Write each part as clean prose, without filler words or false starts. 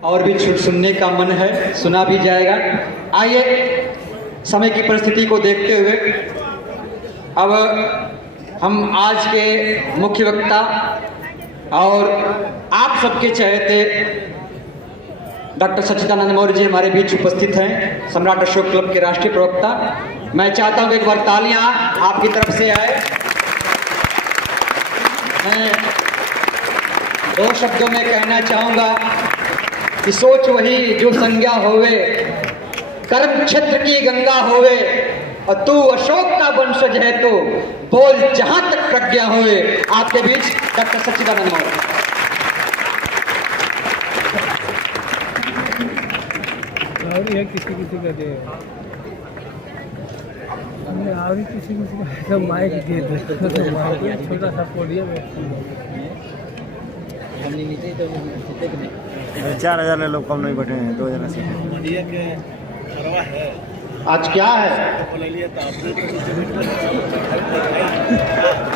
और भी सुनने का मन है, सुना भी जाएगा। आइए, समय की परिस्थिति को देखते हुए अब हम आज के मुख्य वक्ता और आप सबके चहेते डॉक्टर सच्चिदानंद मौर्य जी हमारे बीच उपस्थित हैं, सम्राट अशोक क्लब के राष्ट्रीय प्रवक्ता। मैं चाहता हूं कि एक बार तालियां आपकी तरफ से आए। मैं दो शब्दों में कहना चाहूंगा कि सोच वही जो संज्ञा होवे, कर्म क्षेत्र की गंगा होवे, और तू अशोक का वंशज है तो बोल जहां तक प्रज्ञा होवे। आपके बीच डॉक्टर सच्चिदानंद मौर्य। है किसी का दे हमने और किसी का माइक दे दे छोटा सा पोडियम हमने नीचे तो 4000 लोग कम नहीं बैठे हैं, 2000 से। आज क्या है?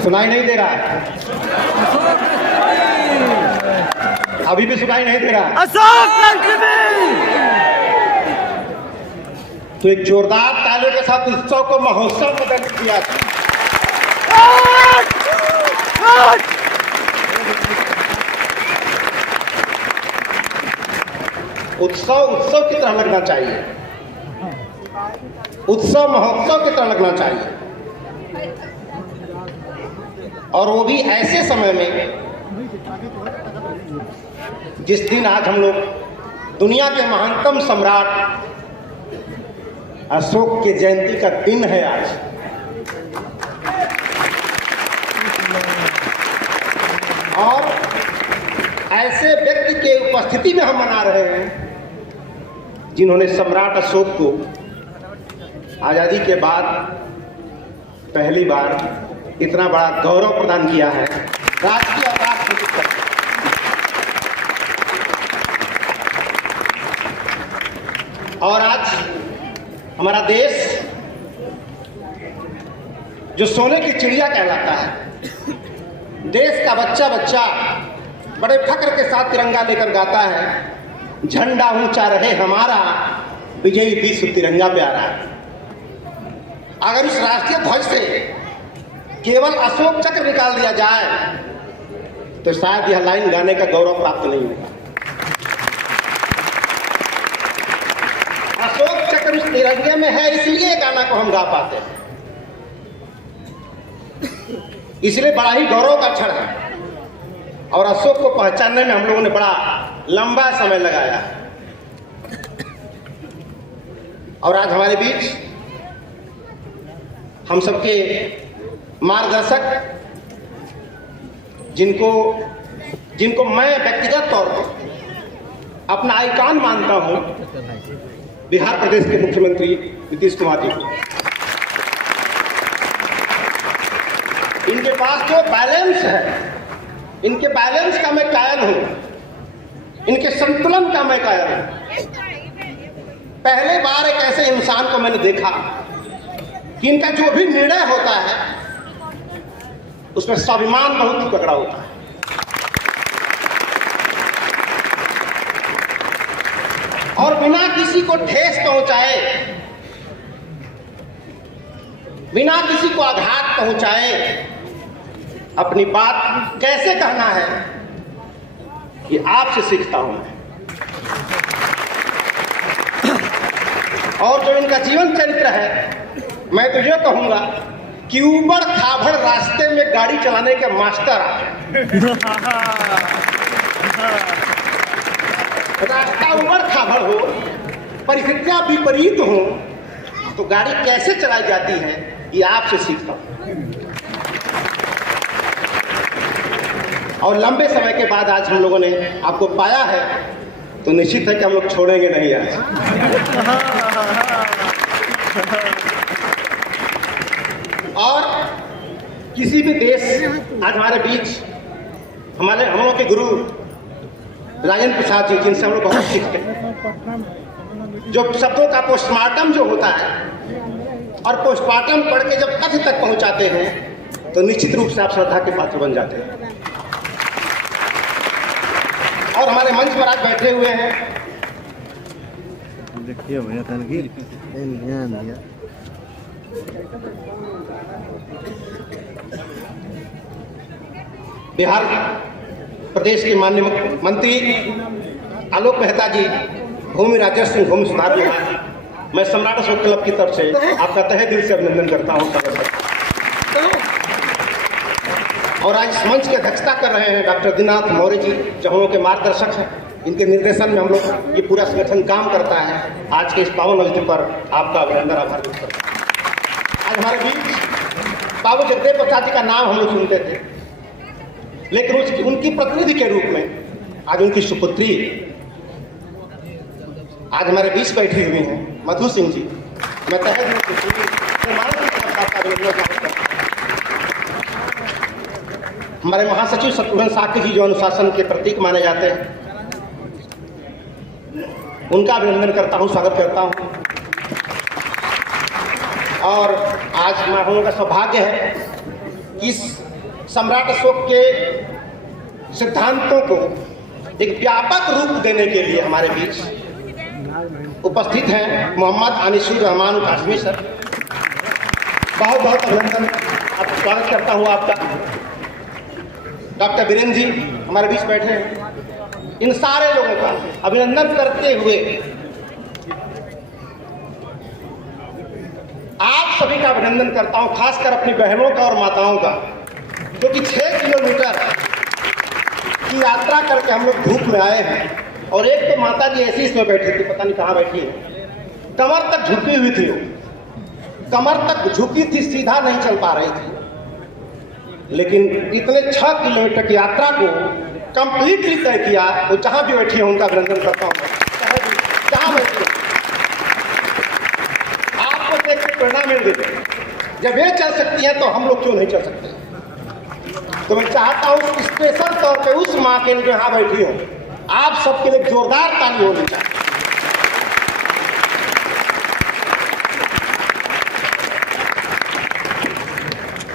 सुनाई नहीं दे रहा, अभी भी सुनाई नहीं दे रहा। तो एक जोरदार ताली के साथ उत्सव को महोत्सव में दर्ज किया। उत्सव की तरह लगना चाहिए, उत्सव महोत्सव की तरह लगना चाहिए, और वो भी ऐसे समय में जिस दिन आज हम लोग दुनिया के महानतम सम्राट अशोक के जयंती का दिन है। आज और ऐसे व्यक्ति के उपस्थिति में हम मना रहे हैं जिन्होंने सम्राट अशोक को आज़ादी के बाद पहली बार इतना बड़ा गौरव प्रदान किया है, राष्ट्रीय अवकाश घोषित करके। और आज हमारा देश जो सोने की चिड़िया कहलाता है, देश का बच्चा बच्चा बड़े फक्र के साथ तिरंगा लेकर गाता है, झंडा ऊंचा रहे हमारा, विजयी विश्व तिरंगा प्यारा। अगर इस राष्ट्रीय ध्वज से केवल अशोक चक्र निकाल दिया जाए तो शायद यह लाइन गाने का गौरव प्राप्त नहीं होगा। अशोक चक्र इस तिरंगे में है, इसलिए गाना को हम गा पाते हैं, इसलिए बड़ा ही गौरव का क्षण है। और अशोक को पहचानने में हम लोगों ने बड़ा लंबा समय लगाया। और आज हमारे बीच हम सबके मार्गदर्शक, जिनको मैं व्यक्तिगत तौर पर अपना आइकॉन मानता हूं, बिहार प्रदेश के मुख्यमंत्री नीतीश कुमार जी को। इनके पास जो बैलेंस है, इनके बैलेंस का मैं कायल हूं, इनके संतुलन का मैं कायल हूं। पहले बार एक ऐसे इंसान को मैंने देखा कि इनका जो भी निर्णय होता है उसमें स्वाभिमान बहुत ही तगड़ा होता है। और बिना किसी को ठेस पहुंचाए, बिना किसी को आघात पहुंचाए अपनी बात कैसे कहना है, ये आपसे सीखता हूं मैं। और जो इनका जीवन चरित्र है, मैं तो ये कहूंगा कि ऊबड़ खाबड़ रास्ते में गाड़ी चलाने के मास्टर रास्ता ऊबड़ खाबड़ हो, परिस्थितियां विपरीत हो, तो गाड़ी कैसे चलाई जाती है, ये आपसे सीखता हूं। और लंबे समय के बाद आज हम लोगों ने आपको पाया है, तो निश्चित है कि हम लोग छोड़ेंगे नहीं आज। और किसी भी देश, आज हमारे बीच हम लोग के गुरु राजेंद्र प्रसाद जी, जिनसे हम लोग बहुत सीखते हैं, जो शब्दों का पोस्टमार्टम जो होता है, और पोस्टमार्टम पढ़ के जब कथ्य तक पहुंचाते हैं तो निश्चित रूप से आप श्रद्धा के पात्र बन जाते हैं। और हमारे मंच पर आज बैठे हुए हैं देखिए भैया तनकी ध्यान दिया। बिहार प्रदेश के माननीय मंत्री आलोक मेहता जी, भूमि राजस्व भूमि सुधार विभाग, मैं सम्राट अशोक क्लब की तरफ से आपका तहे दिल से अभिनंदन करता हूँ। और आज इस मंच की अध्यक्षता कर रहे हैं डॉक्टर दीनानाथ मौर्य जी, जो हम लोग के मार्गदर्शक हैं। इनके निर्देशन में हम लोग ये पूरा संगठन काम करता है। आज के इस पावन अवसर पर आपका अभिनंदन, आभार व्यक्त करता हूं। आज हमारे बीच बाबू जगदेव प्रसाद जी का नाम हम लोग सुनते थे, लेकिन उनकी प्रतिनिधि के रूप में आज उनकी सुपुत्री आज हमारे बीच बैठी हुई हैं, मधु सिंह जी। मैं तहे दिल से आपका अभिनंदन करता हूं। हमारे महासचिव शत्रुघ्न साक्य जी, जो अनुशासन के प्रतीक माने जाते हैं, उनका अभिनंदन करता हूं, स्वागत करता हूं। और आज हम लोगों का सौभाग्य है कि इस सम्राट अशोक के सिद्धांतों को एक व्यापक रूप देने के लिए हमारे बीच उपस्थित हैं मोहम्मद अनीसुर रहमान कासमी सर। बहुत बहुत अभिनंदन, आपका स्वागत करता हूं आपका। डॉक्टर वीरेंद्र जी हमारे बीच बैठे हैं। इन सारे लोगों का अभिनंदन करते हुए आप सभी का अभिनंदन करता हूं, खासकर अपनी बहनों का और माताओं का, क्योंकि 6 किलोमीटर की यात्रा करके हम लोग धूप में आए हैं। और एक तो माता जी ऐसी इसमें बैठी थी, पता नहीं कहाँ बैठी है, कमर तक झुकी हुई थी, कमर तक झुकी थी, सीधा नहीं चल पा रही थी। लेकिन इतने 6 किलोमीटर की यात्रा को कंप्लीटली तय किया। वो जहां भी बैठी है उनका अभिनंदन करता हूँ। जहां बैठी आपको देख के प्रेरणा मिल गई, जब ये चल सकती है तो हम लोग क्यों नहीं चल सकते। तो मैं चाहता हूँ स्पेशल तौर पे उस माँ के लिए यहाँ बैठी हूँ, आप सबके लिए जोरदार ताली होनी चाहिए।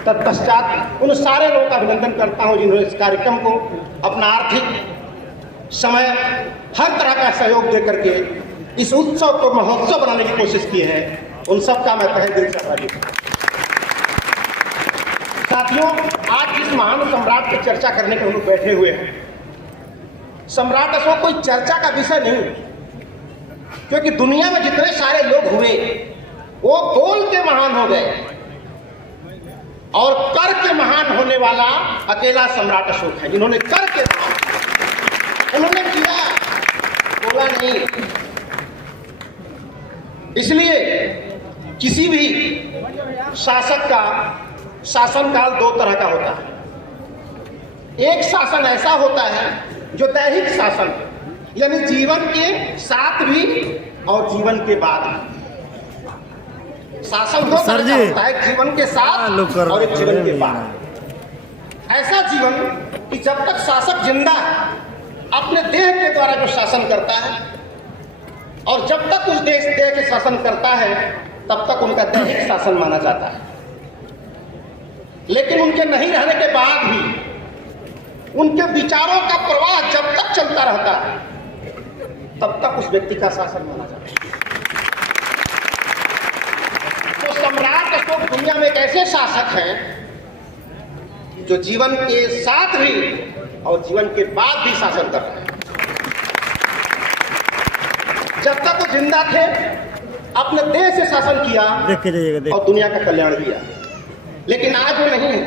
तत्पश्चात उन सारे लोगों का अभिनंदन करता हूं जिन्होंने इस कार्यक्रम को अपना आर्थिक समय हर तरह का सहयोग दे करके इस उत्सव को महोत्सव बनाने की कोशिश की है। उन सब का मैं तहे दिल से आभारी हूं। साथियों, आज जिस महान सम्राट की चर्चा करने के हम लोग बैठे हुए हैं, सम्राट अशोक कोई चर्चा का विषय नहीं, क्योंकि दुनिया में जितने सारे लोग हुए वो बोल के महान हो गए और कर के महान होने वाला अकेला सम्राट अशोक है, जिन्होंने कर के उन्होंने किया, बोला नहीं। इसलिए किसी भी शासक का शासनकाल 2 तरह का होता है। एक शासन ऐसा होता है जो दैहिक शासन, यानी जीवन के साथ भी और जीवन के बाद भी। शासन 2 तरह का होता है, जीवन के साथ और एक जीवन के बाद। ऐसा जीवन कि जब तक शासक जिंदा है, अपने देह के द्वारा जो शासन करता है, और जब तक उस देह के शासन करता है तब तक उनका दैहिक शासन माना जाता है। लेकिन उनके नहीं रहने के बाद भी उनके विचारों का प्रवाह जब तक चलता रहता है तब तक उस व्यक्ति का शासन माना जाता है। तो सम्राट अशोक दुनिया में एक ऐसे शासक हैं जो जीवन के साथ भी और जीवन के बाद भी शासन कर रहे हैं। जब तक वो जिंदा थे अपने देश से शासन किया और दुनिया का कल्याण किया। लेकिन आज वो नहीं है।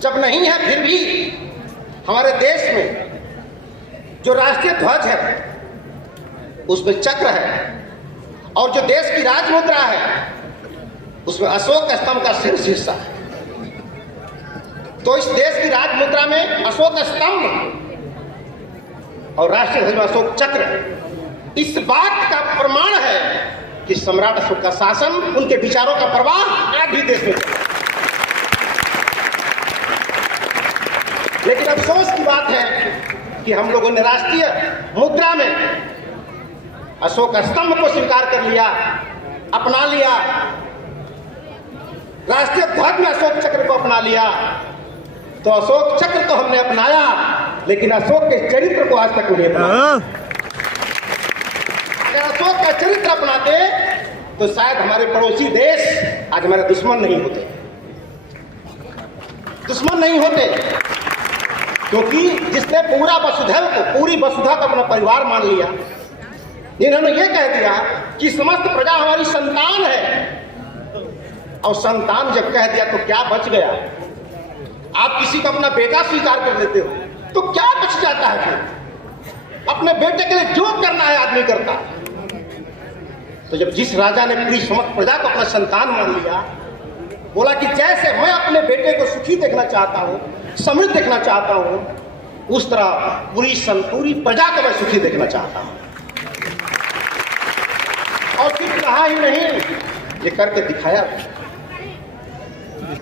जब नहीं है फिर भी हमारे देश में जो राष्ट्रीय ध्वज है उसमें चक्र है, और जो देश की राजमुद्रा है उसमें अशोक स्तंभ का शीर्ष हिस्सा है। तो इस देश की राजमुद्रा में अशोक स्तंभ और राष्ट्रीय ध्वज में अशोक चक्र इस बात का प्रमाण है कि सम्राट अशोक का शासन, उनके विचारों का प्रवाह आज भी देश में चल रहा है। लेकिन अफसोस की बात है कि हम लोगों ने राष्ट्रीय मुद्रा में अशोक स्तंभ को स्वीकार कर लिया, अपना लिया, राष्ट्रीय ध्वज में अशोक चक्र को अपना लिया। तो अशोक चक्र तो हमने अपनाया, लेकिन अशोक के चरित्र को आज तक नहीं अपनाया। अगर अशोक का चरित्र अपनाते तो शायद हमारे पड़ोसी देश आज हमारे दुश्मन नहीं होते, दुश्मन नहीं होते। क्योंकि जिसने पूरा वसुधैव को, पूरी वसुधा को अपना परिवार मान लिया, इन्होंने ये कह दिया कि समस्त प्रजा हमारी संतान है, और संतान जब कह दिया तो क्या बच गया? आप किसी को अपना बेटा स्वीकार कर लेते हो तो क्या बच जाता है? फिर अपने बेटे के लिए जो करना है आदमी करता। तो जब जिस राजा ने पूरी समस्त प्रजा को अपना संतान मान लिया, बोला कि जैसे मैं अपने बेटे को सुखी देखना चाहता हूं, समृद्ध देखना चाहता हूं, उस तरह पूरी प्रजा को मैं सुखी देखना चाहता हूं। और सिर्फ कहा ही नहीं, ये करके दिखाया।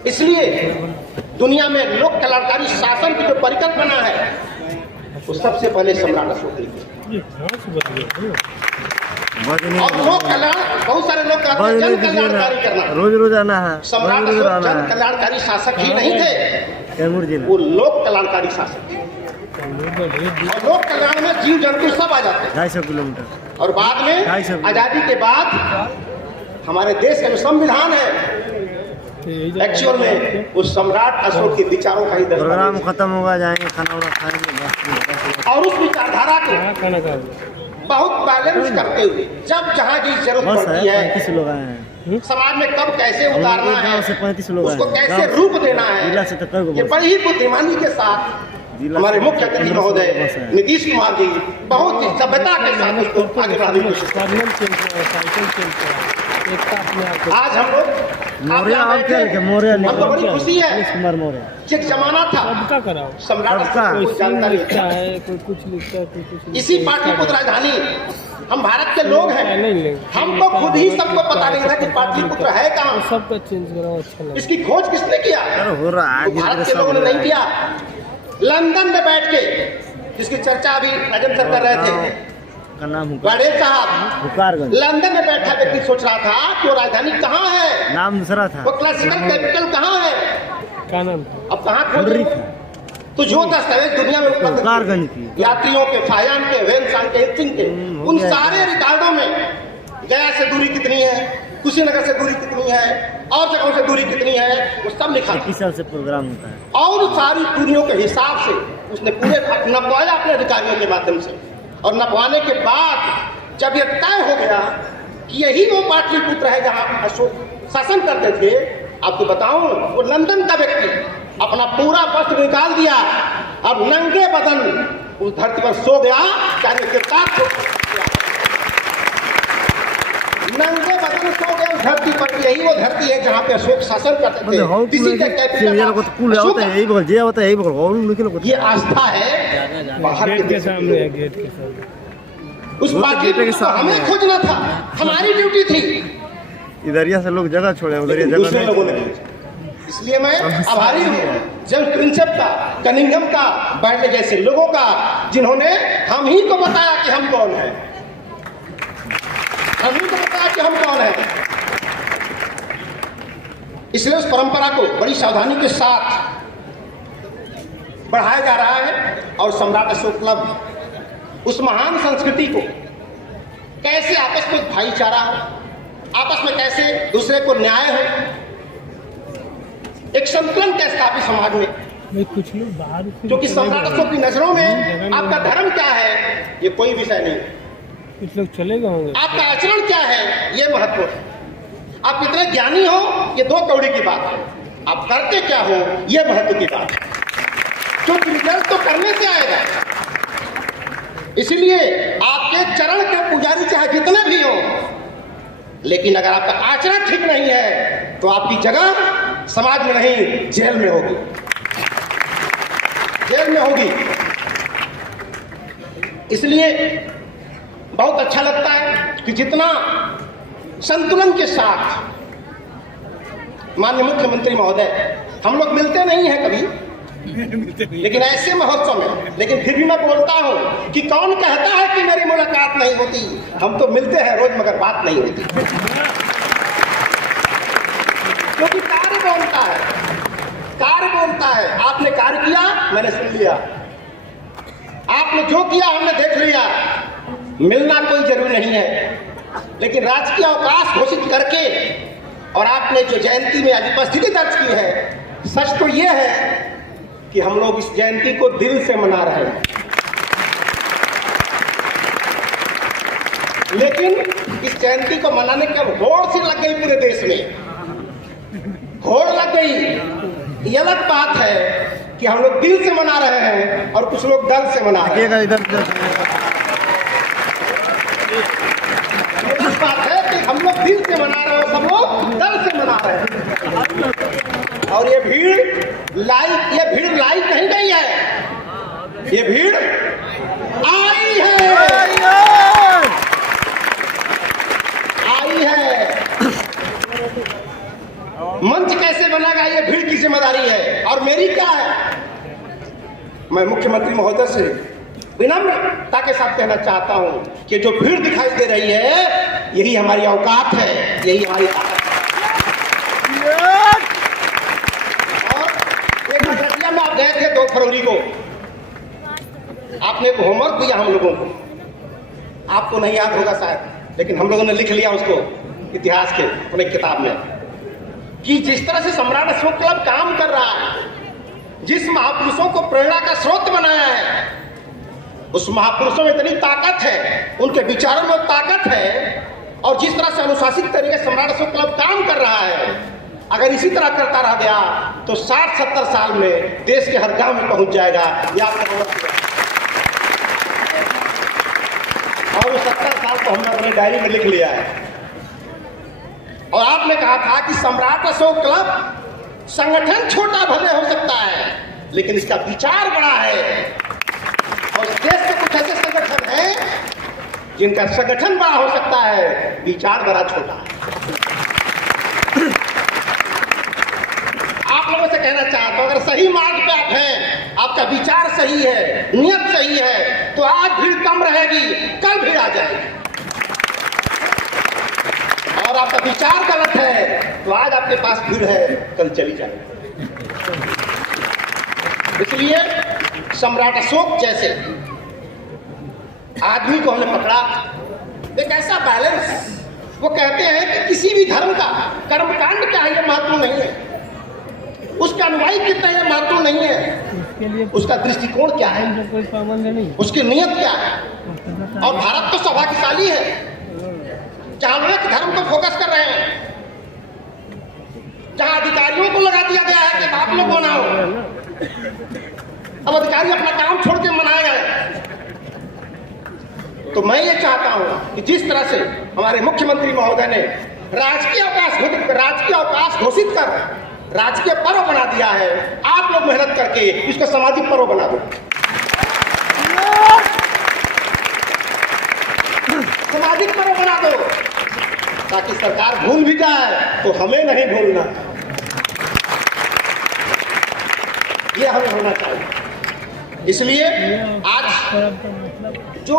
इसलिए दुनिया में लोक कल्याणकारी शासन की जो परिकल्पना है वो सबसे पहले सम्राट अशोक ने। और लोक कल्याण, बहुत सारे लोग कहते हैं जन कल्याणकारी करना, रोज आना है। सम्राट अशोक जन कल्याणकारी शासक ही नहीं थे, वो लोक कल्याणकारी शासक थे। और लोक कल्याण में जीव जंतु सब आ जाते हैं। 250 किलोमीटर। और बाद में आजादी के बाद हमारे देश का जो संविधान है, एक्चुअल में उस सम्राट अशोक के विचारों का ही प्रोग्राम खत्म होगा, जाएंगे खाना वाना खाएंगे। और उस विचारधारा को बहुत बैलेंस करते हुए, जब जहाँ की जरूरत पड़ती है, 35 लोग आए हैं। समाज में कब कैसे उतारना है, 35 लोग उसको कैसे रूप देना है, ये बड़ी ही बुद्धिमानी के साथ हमारे मुख्य अतिथि महोदय नीतीश कुमार जी बहुत ही सभ्यता के साथ उसको आगे बढ़ाने की कोशिश कर रहे हैं। आज हम लोग हमको बड़ी खुशी है। एक जमाना था सम्राट अशोक को जानकारी है, कोई कुछ लिखता है, कोई कुछ इसी पाटलिपुत्र राजधानी, हम भारत के लोग हैं, हमको खुद ही सबको पता नहीं था कि पाटलिपुत्र है कहाँ, सबका चेंज कराओ। अच्छा लगा। इसकी खोज किसने किया? हो रहा है, भारत के लोगों ने नहीं किया। लंदन में बैठ के, जिसकी चर्चा अभी राजन सर कर रहे थे, का नाम बड़े साहब, लंदन में बैठा व्यक्ति सोच रहा था कि वो राजधानी कहाँ है, नाम दूसरा था, वो क्लासिकल कैपिटल कहाँ है, क्या नाम? अब कहाँ खोज? तो जो दस्तावेज दुनिया में उपलब्ध थे, यात्रियों के, फायान के, वेनसांग के, एथिंग के, उन सारे रिकॉर्डों में गया से दूरी कितनी है, कुशीनगर से दूरी कितनी है, और जगहों से दूरी कितनी है, वो सब लिखा। 21 साल से प्रोग्राम होता है। और सारी दूरियों के हिसाब से उसने पूरे नपवाया अपने अधिकारियों के माध्यम से। और नपवाने के बाद जब यह तय हो गया कि यही वो पाटलिपुत्र है जहाँ अशोक शासन करते थे, आपको बताऊं, वो लंदन का व्यक्ति अपना पूरा वस्त्र निकाल दिया, अब नंगे बदन उस धरती पर सो गया, चाहे किताब नंगे बदन सो गए उस धरती पर। यही वो धरती है जहाँ पे अशोक शासन करते थे। किसी का कैपिटल ये आस्था है बाहर के सामने, गेट के सामने। उस पाटलिपुत्र को हमें खोजना था, हमारी ड्यूटी थी। इधरिया से लोग जगह छोड़े, उधरिया जगह दूसरे लोगों ने। इसलिए मैं आभारी हूँ जेम्स प्रिंसेप का, कनिंघम का, बैडले जैसे लोगों का, जिन्होंने हम ही को बताया कि हम कौन है, हम ही को बताया कि हम कौन है। इसलिए उस परंपरा को बड़ी सावधानी के साथ बढ़ाया जा रहा है। और सम्राट अशोक क्लब उस महान संस्कृति को कैसे आपस में भाईचारा हो, आपस में कैसे दूसरे को न्याय हो, एक संतुलन कैसे स्थापित समाज में, कुछ लोग बाहर, जो कि सम्राट अशोक की नजरों में आपका धर्म क्या है ये कोई विषय नहीं, कुछ लोग चले गए होंगे, आपका आचरण क्या है ये महत्वपूर्ण है, आप कितने ज्ञानी हो ये दो कौड़ी की बात है, आप करते क्या हो ये महत्व की बात है, क्योंकि रिजल्ट तो करने से आएगा। इसलिए आपके चरण के पुजारी चाहे जितने भी हो, लेकिन अगर आपका आचरण ठीक नहीं है तो आपकी जगह समाज में नहीं, जेल में होगी, जेल में होगी। इसलिए बहुत अच्छा लगता है कि जितना संतुलन के साथ माननीय मुख्यमंत्री महोदय, हम लोग मिलते नहीं हैं कभी, लेकिन ऐसे महोत्सव में, लेकिन फिर भी मैं बोलता हूं कि कौन कहता है कि मेरी मुलाकात नहीं होती, हम तो मिलते हैं रोज मगर बात नहीं होती, क्योंकि कार्य बोलता है, कार्य बोलता है। आपने कार्य किया मैंने सुन लिया, आपने जो किया हमने देख लिया, मिलना कोई जरूरी नहीं है, लेकिन राजकीय अवकाश घोषित करके और आपने जो जयंती में आज उपस्थिति दर्ज की है, सच तो ये है कि हम लोग इस जयंती को दिल से मना रहे हैं। लेकिन इस जयंती को मनाने के होड़ से लग गई पूरे देश में, होड़ लग गई। ये अलग बात है कि हम लोग दिल से मना रहे हैं और कुछ लोग दल से मना रहे हैं। बात है कि हम लोग दिल से मना रहे हैं, सब लोग दल से मना रहे हैं। और ये भीड़ लाइव नहीं गई है, ये भीड़ आई है। मंच कैसे बनेगा, ये भीड़ की जिम्मेदारी है। और मेरी क्या है, मैं मुख्यमंत्री महोदय से विनम्रता के साथ कहना चाहता हूं कि जो भीड़ दिखाई दे रही है, यही हमारी औकात है, यही हमारी ताकत है। और एक घटिया में आप गए थे 2 फरवरी को, आपने एक होमवर्क दिया हम लोगों को, आपको नहीं याद होगा शायद, लेकिन हम लोगों ने लिख लिया उसको इतिहास के अपनी किताब में, कि जिस तरह से सम्राट अशोक क्लब काम कर रहा है, जिस महापुरुषों को प्रेरणा का स्रोत बनाया है, उस महापुरुषों में इतनी ताकत है, उनके विचारों में ताकत है, और जिस तरह से अनुशासित तरीके से सम्राट अशोक क्लब काम कर रहा है, अगर इसी तरह करता रह गया तो 60-70 साल में देश के हर गांव में पहुंच जाएगा। और वो 70 साल तो हमने अपनी डायरी में लिख लिया है। और आपने कहा था कि सम्राट अशोक क्लब संगठन छोटा भले हो सकता है, लेकिन इसका विचार बड़ा है। और देश में कुछ ऐसे संगठन हैं जिनका संगठन बड़ा हो सकता है, विचार बड़ा छोटा है। आप लोगों से कहना चाहता हूं, अगर सही मार्ग पे आप हैं, आपका विचार सही है, नियत सही है, तो आज भीड़ कम रहेगी, कल भीड़ आ जाएगी। और आपका विचार गलत है तो आज आपके पास भीड़ है, कल चली जाएगी। इसलिए सम्राट अशोक जैसे आदमी को हमने पकड़ा, एक ऐसा बैलेंस। वो कहते हैं कि किसी भी धर्म का कर्मकांड क्या है ये महत्व नहीं है, उसका अनुयायी कितना है महत्व नहीं है, उसका दृष्टिकोण क्या है, कोई संबंध नहीं, उसकी नियत क्या है। और भारत तो सौभाग्यशाली है, जहां लोग धर्म को फोकस कर रहे हैं, जहां अधिकारियों को लगा दिया गया है कि आप लोग बनाओ, अब अधिकारी अपना काम छोड़ के मनाए गए। तो मैं ये चाहता हूं कि जिस तरह से हमारे मुख्यमंत्री महोदय ने राजकीय अवकाश घोषित कर राजकीय पर्व बना दिया है, आप लोग मेहनत करके इसको सामाजिक पर्व बना दो, सामाजिक पर्व बना दो, ताकि सरकार भूल भी जाए तो हमें नहीं भूलना। ये हमें होना चाहिए। इसलिए आज जो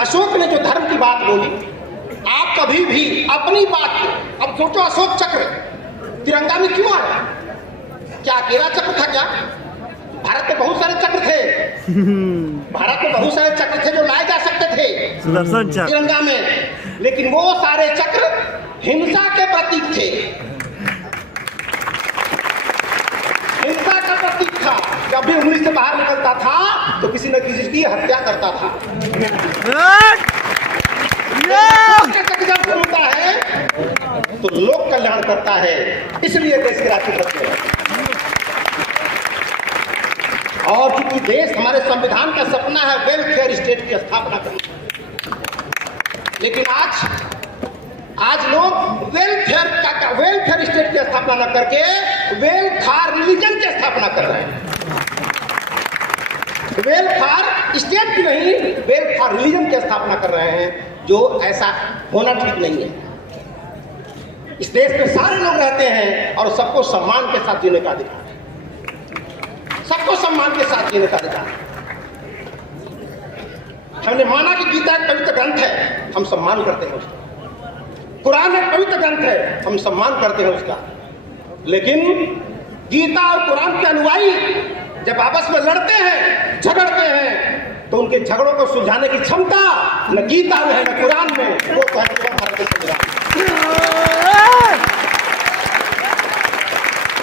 अशोक ने जो धर्म की बात बोली, आप कभी भी अपनी बात को, अब सोचो अशोक चक्र तिरंगा में क्यों आया? क्या अकेला चक्र था क्या? भारत में बहुत सारे चक्र थे, भारत में बहुत सारे चक्र थे जो लाए जा सकते थे तिरंगा में, लेकिन वो सारे चक्र हिंसा के प्रतीक थे, हिंसा का प्रतीक था। जब भी उंगली से बाहर निकलता था तो किसी न किसी की हत्या करता था। जब बोलता है तो लोक कल्याण करता है, इसलिए देश के राष्ट्रपति है। और क्योंकि देश हमारे संविधान का सपना है वेलफेयर स्टेट की स्थापना करना, लेकिन आज लोग वेलफेयर स्टेट की स्थापना न करके वेलफेयर रिलीजन की स्थापना कर रहे हैं। वेलफेयर स्टेट की नहीं, वेलफेयर रिलीजन की स्थापना कर रहे हैं, जो ऐसा होना ठीक नहीं है। इस देश में सारे लोग रहते हैं और सबको सम्मान के साथ जीने का अधिकार है, सबको सम्मान के साथ जीने का अधिकार है। हमने माना कि गीता एक पवित्र ग्रंथ है, हम सम्मान करते हैं उसका। कुरान एक पवित्र ग्रंथ है, हम सम्मान करते हैं उसका। लेकिन गीता और कुरान के अनुयायी जब आपस में लड़ते हैं, झगड़ते हैं, तो उनके झगड़ों को सुलझाने की क्षमता न गीता में है न कुरान में। वो कहते हैं भारत के संविधान।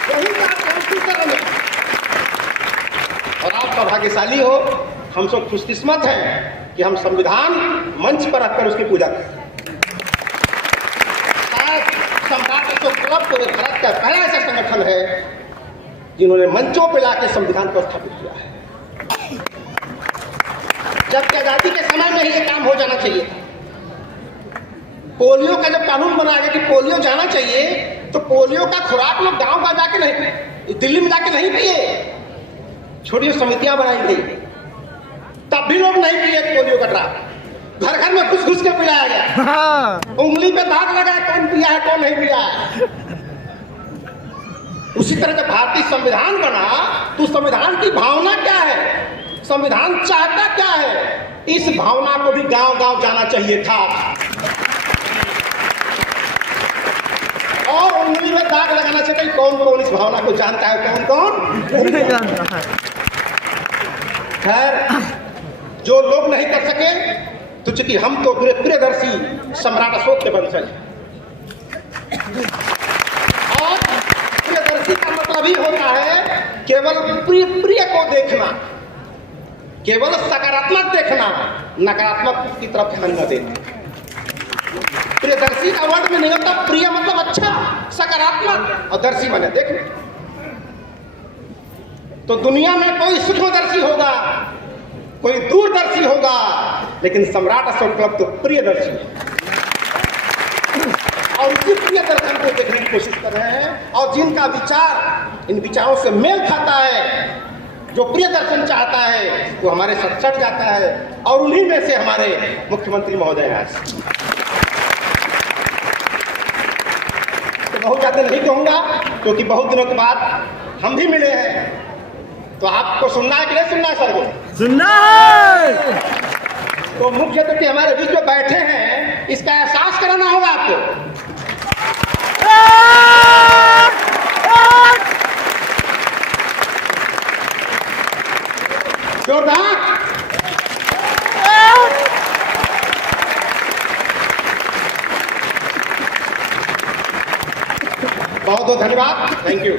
यही बात है उसी तरह में। और आप सौभाग्यशाली हो, हम सब खुशकिस्मत हैं कि हम संविधान मंच पर रखकर उसकी पूजा करते हैं। सम्राट अशोक क्लब तो भारत का पहला ऐसा संगठन है जिन्होंने मंचों पर लाकर संविधान को स्थापित किया है। जबकि आजादी के समय में ही ये काम हो जाना चाहिए। पोलियो का जब कानून बनाया गया कि पोलियो जाना चाहिए, तो पोलियो का खुराक लोग गांव जाके नहीं, दिल्ली में जाके नहीं पिए, छोटी समितियां बनाई गई, तब भी लोग नहीं पिए पोलियो का ड्राप। घर घर में घुस घुस के पिलाया गया, उंगली पे दाग लगाया कौन पिया है कौन नहीं पिया है। उसी तरह जब भारतीय संविधान बना तो संविधान की भावना क्या है, संविधान चाहता क्या है, इस भावना को भी गांव गांव जाना चाहिए था। और उंगली में दाग लगाना चाहिए कौन कौन इस भावना को जानता है, कौन कौन नहीं जानता है। खैर, जो लोग नहीं कर सके तो चूंकि हम तो प्रियदर्शी सम्राट अशोक के वंशज हैं। और प्रियदर्शी का मतलब ही होता है केवल प्रिय को देखना, केवल सकारात्मक देखना, नकारात्मक की तरफ ध्यान न देना। प्रियदर्शी का वर्ड में नहीं होता, प्रिय मतलब अच्छा, सकारात्मक, और दर्शी माने देखना। तो दुनिया में कोई सूक्ष्मदर्शी होगा, कोई दूरदर्शी होगा, लेकिन सम्राट अशोक क्लब तो प्रियदर्शी है। और उसी प्रिय दर्शन को देखने की कोशिश कर रहे हैं। और जिनका विचार इन विचारों से मेल खाता है, जो प्रिय दर्शन चाहता है, वो हमारे साथ चढ़ जाता है। और उन्हीं में से हमारे मुख्यमंत्री महोदय हैं। तो बहुत ज्यादा नहीं कहूंगा, क्योंकि बहुत दिनों के बाद हम भी मिले हैं। तो आपको सुनना है कि नहीं सुनना है सर को? सुनना है। तो मुख्य अतिथि हमारे बीच में बैठे हैं, इसका एहसास कराना होगा आपको। जोरदार। बहुत बहुत धन्यवाद, थैंक यू।